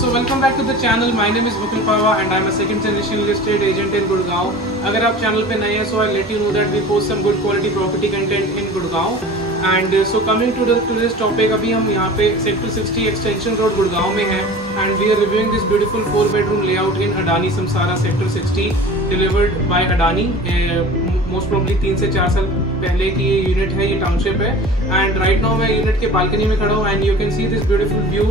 So welcome back to the channel. My name is Mukul Pava and I'm a second generation real estate agent in Gurgaon. अगर आप channel पे नए हैं so I'll let you know that we post some good quality property content in Gurgaon. And so coming to this topic, अभी हम यहाँ पे Sector 60 Extension Road Gurgaon में हैं and we are reviewing this beautiful 4-bedroom layout in Adani Samsara Sector 60 delivered by Adani. Most probably 3 से 4 साल पहले की ये यूनिट है, ये टाउनशिप है. एंड राइट नाउ मैं यूनिट के बालकनी में खड़ा हूँ and you can see this beautiful view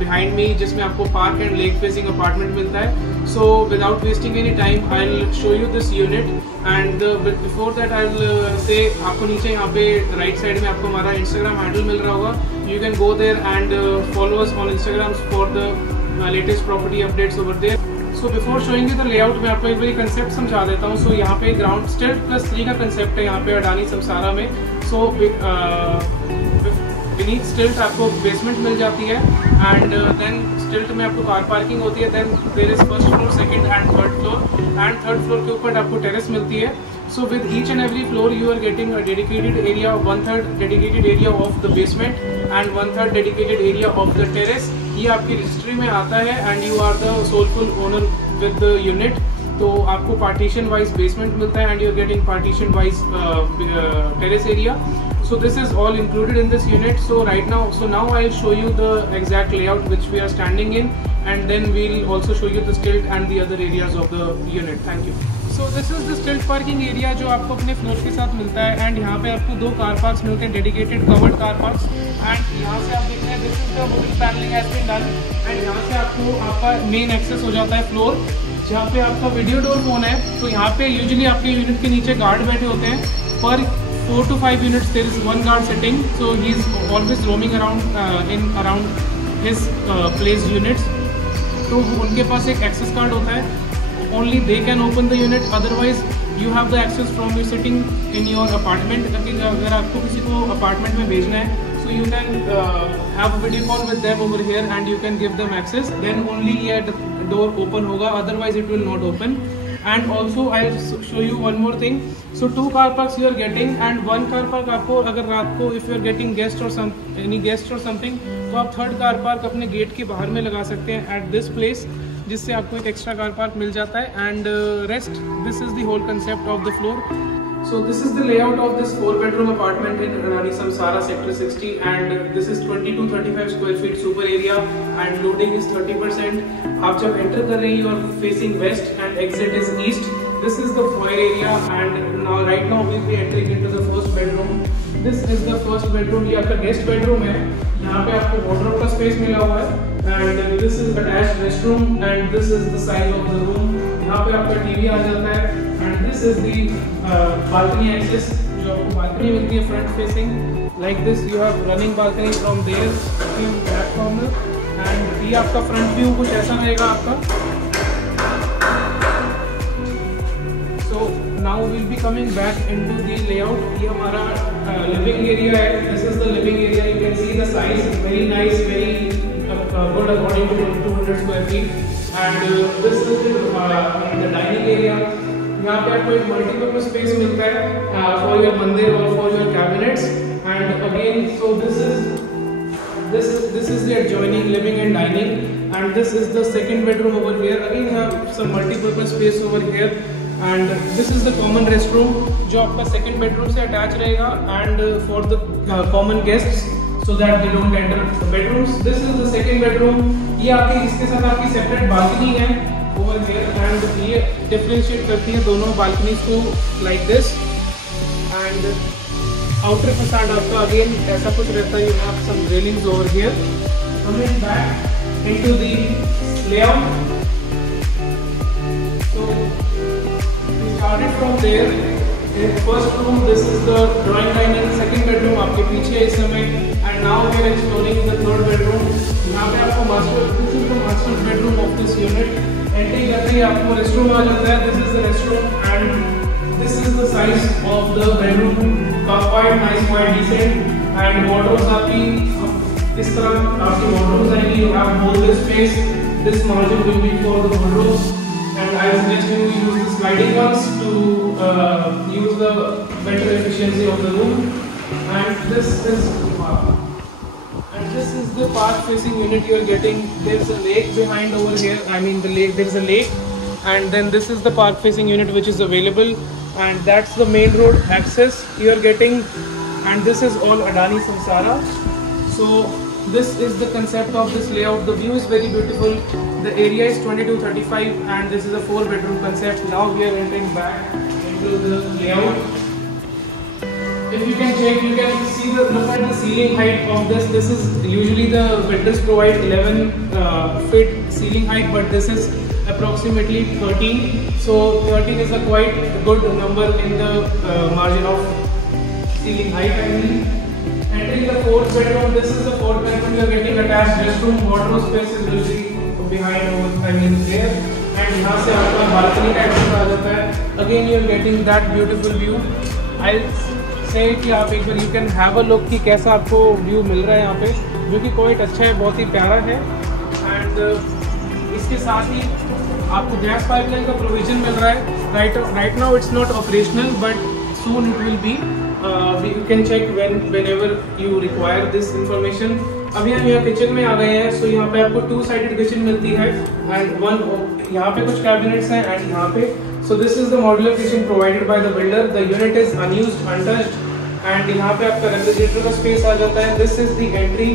behind me, जिसमें आपको park and lake facing apartment मिलता है. So without wasting any time I will show you this unit. And before that I will say आपको नीचे यहाँ पे right side में आपको हमारा इंस्टाग्राम हैंडल मिल रहा होगा. You can go there and follow us on Instagram for the latest property updates over there. So before showing you the layout मैं आपको एक बार कंसेप्ट समझा देता हूँ. सो यहाँ पे ग्राउंड स्टिल्ट +3 का कंसेप्ट है यहाँ पे अडानी समसारा में. सो बीनीथ स्टिल्ट आपको बेसमेंट मिल जाती है एंड देन स्टिल्ट में आपको कार पार्किंग होती है. Then there is first floor, second and third floor. And third floor के ऊपर आपको टेरेस मिलती है. So with each and every floor you are getting a dedicated area, 1/3 dedicated area of the basement and 1/3 dedicated area of the terrace. ये आपकी registry में आता है and you are the soulful owner with the unit. तो आपको partition wise basement मिलता है and you are getting partition wise terrace area. So this is all included in this unit. So now I'll show you the exact layout which we are standing in, and then we'll also show you the stilt and the other areas of the unit. Thank you. So this is the stilt parking area जो आपको अपने floor के साथ मिलता है. And यहाँ पे आपको 2 कार पार्क्स मिलते हैं, dedicated covered car parks. And यहाँ से आप देख रहे हैं this is the wooden panelling has been done. And यहाँ से आपका मेन एक्सेस हो जाता है फ्लोर जहाँ पे आपका वीडियो डोर फोन है. तो यहाँ पे यूजुअली आपके यूनिट के नीचे गार्ड बैठे होते हैं. पर 4 to 5 units there is one guard sitting, so he is always roaming around his placed units. तो उनके पास एक access card होता है. Only they can open the unit, otherwise you have the access from you sitting in your apartment. अगर आपको किसी को apartment में भेजना है so you can have a video call with them over here and you can give them access. Then only the door open होगा, otherwise it will not open. And also I'll show you one more thing. So 2 car parks you are getting and 1 car park आपको अगर रात को if you are getting guest or any guest or something तो आप 3rd car park अपने gate के बाहर में लगा सकते हैं at this place, जिससे आपको एक एक्स्ट्रा कार पार्क मिल जाता है. And rest this is the whole concept of the floor. So this is the layout of this 4-bedroom apartment in Adani Samsara Sector 60 and this is 20 to 35 square feet super area and loading is 30%. आप जब enter कर रहे हैं you are facing west and exit is east. This is the foyer area and right now we'll be entering into the first bedroom. This is the first bedroom. ये आपका guest bedroom है. यहाँ पे आपको wardrobe का space मिला हुआ है and this is attached restroom and this is the size of the room. यहाँ पे आपका TV आ जाता है. And this is the balcony access. जो आपको balcony मिलती है front facing like this. You have running balcony from there to back corner. And ये आपका front view कुछ ऐसा रहेगा आपका. So now we'll be coming back into the layout. ये हमारा living area है. This is the living area. You can see the size, very nice, very good according to 200 square feet. And this is the dining area. यहाँ पे आपको एक multipurpose space मिलता है for your मंदिर और for your cabinets. And again so this is the adjoining living and dining and this is the second bedroom over here. Again you have some multi-purpose space over here and this is the common restroom जो आपका second bedroom से attach रहेगा and for the common guests so that they don't enter the bedrooms. This is the second bedroom. ये आपकी इसके साथ आपकी separate balcony है over here and ये differentiate करती है दोनों balconies को like this. And outer facade आपका again ऐसा कुछ रहता है. You have some railings over here. Coming back into the layout. So we started from there. In first room this is the drawing dining. Second bedroom आपके पीछे है इस समय. And now we are exploring the third bedroom. यहाँ पे आपको this is the master bedroom of this unit. Entry करते ही आपको रेस्टरूम आ जाता है. This is the restroom and this is the size of the bedroom. Quite nice, quite decent. And wardrobes आपकी इस तरह आपकी वार्डरोब्स आएंगी. You have both the space. This margin will be for the wardrobes and I suggest you use the sliding ones to use the better efficiency of the room. And this is the park facing unit you are getting. There's a lake behind over here. I mean the lake. There's a lake, and then this is the park facing unit which is available, and that's the main road access you are getting. And this is all Adani Samsara. So this is the concept of this layout. The view is very beautiful. The area is 2235, and this is a 4-bedroom concept. Now we are entering back into the layout. If you can check, you can see look at the ceiling height of this. This is usually the builders provide 11 feet ceiling height, but this is approximately 13. So 13 is a quite good number in the margin of ceiling height. I mean, entering the 4th bedroom. This is the 4th bedroom. You are getting attached restroom. Wardrobe space is usually behind over. I mean there. And यहाँ से आपका balcony type का आ जाता है. Again, you are getting that beautiful view. I'll say कि आप एक बार you can have a look कि कैसा आपको व्यू मिल रहा है यहाँ पे, जो कि क्वाइट अच्छा है, बहुत ही प्यारा है. एंड इसके साथ ही आपको गैस पाइपलाइन का प्रोविजन मिल रहा है. Right now it's not operational, but soon it will be. You can check whenever you require this information. अभी हम यहाँ किचन में आ गए हैं. सो यहाँ पे आपको 2-sided किचन मिलती है, एंड वन यहाँ पे कुछ कैबिनेट्स हैं, एंड यहाँ पे. So this is the modular kitchen provided by the builder. The unit is unused, untouched, and यहाँ पे आपका रेफ्रिजरेटर का स्पेस आ जाता है. This is the entry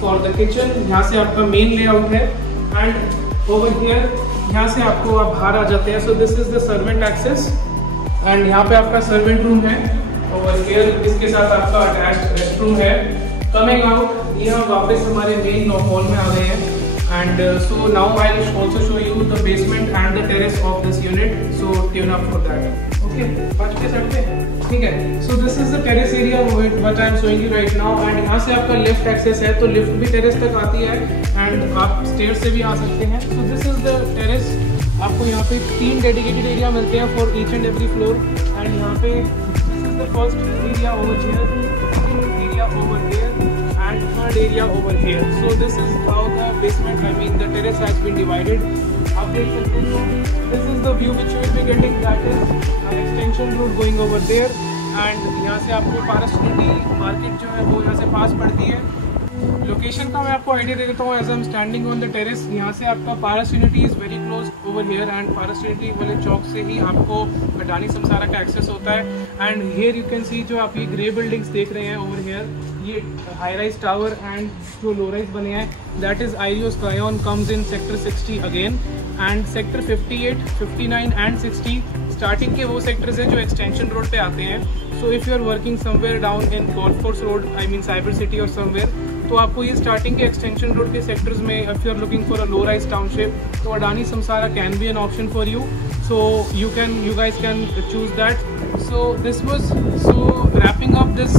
for the kitchen. यहाँ से आपका मेन लेआउट है, and over here यहाँ से आपको आप बाहर आ जाते हैं. So this is the servant access, and यहाँ पे आपका servant room है. Over here इसके साथ आपका attached restroom है. Coming out, ये हम वापस हमारे मेन हॉल में आ गए हैं. And so now I'll also show you the basement and the terrace of this unit. So tune up for that. Okay, पाँच के सेट पे, ठीक है. So this is the terrace area what I'm showing you right now. And यहाँ से आपका lift access है, तो lift भी terrace तक आती है, and आप stairs से भी आ सकते हैं. So this is the terrace. आपको यहाँ पे 3 dedicated area मिलते हैं for each and every floor. And यहाँ पे this is the first area over here, second area over here, and third area over here. So this is how the basement, I mean the terrace has been divided. आप देख सकते हैं. This is the view which you will be getting. That is an extension road going over there. And यहाँ से आपको पारस unity market जो है वो यहाँ से पास पड़ती है. लोकेशन का मैं आपको आइडिया दे देता हूँ. As I am standing on the terrace, यहाँ से आपका Paras unity is very close over here, and Paras unity वाले चौक से ही आपको अडानी समसारा का एक्सेस होता है. And here you can see जो आप ये ग्रे बिल्डिंग्स देख रहे हैं ओवर हियर, ये हाई राइज टावर एंड जो लो राइज बने हैं, that is Ireo Skyon comes in sector 60 again. And sector 58, 59 and 60 starting के वो सेक्टर्स हैं जो एक्सटेंशन रोड पे आते हैं. So if you are working somewhere down in golf course road, I mean cyber city और समवेयर, तो आपको ये स्टार्टिंग के एक्सटेंशन रोड के सेक्टर्स में, if you are looking for a low rise township, तो Adani Samsara can be an option for you. So you guys can choose that. So this was wrapping up this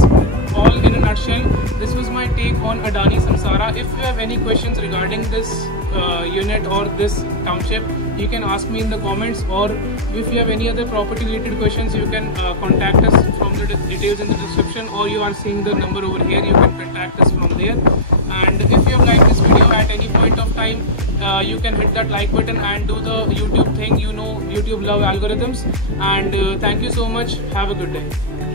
all in a nutshell. This was my take on Adani Samsara. If you have any questions regarding this unit or this township, you can ask me in the comments, or if you have any other property related questions, you can contact us from the details in the description, or you are seeing the number over here, you can contact us from there. And if you have liked this video at any point of time, you can hit that like button and do the YouTube thing. You know YouTube love algorithms. And thank you so much. Have a good day.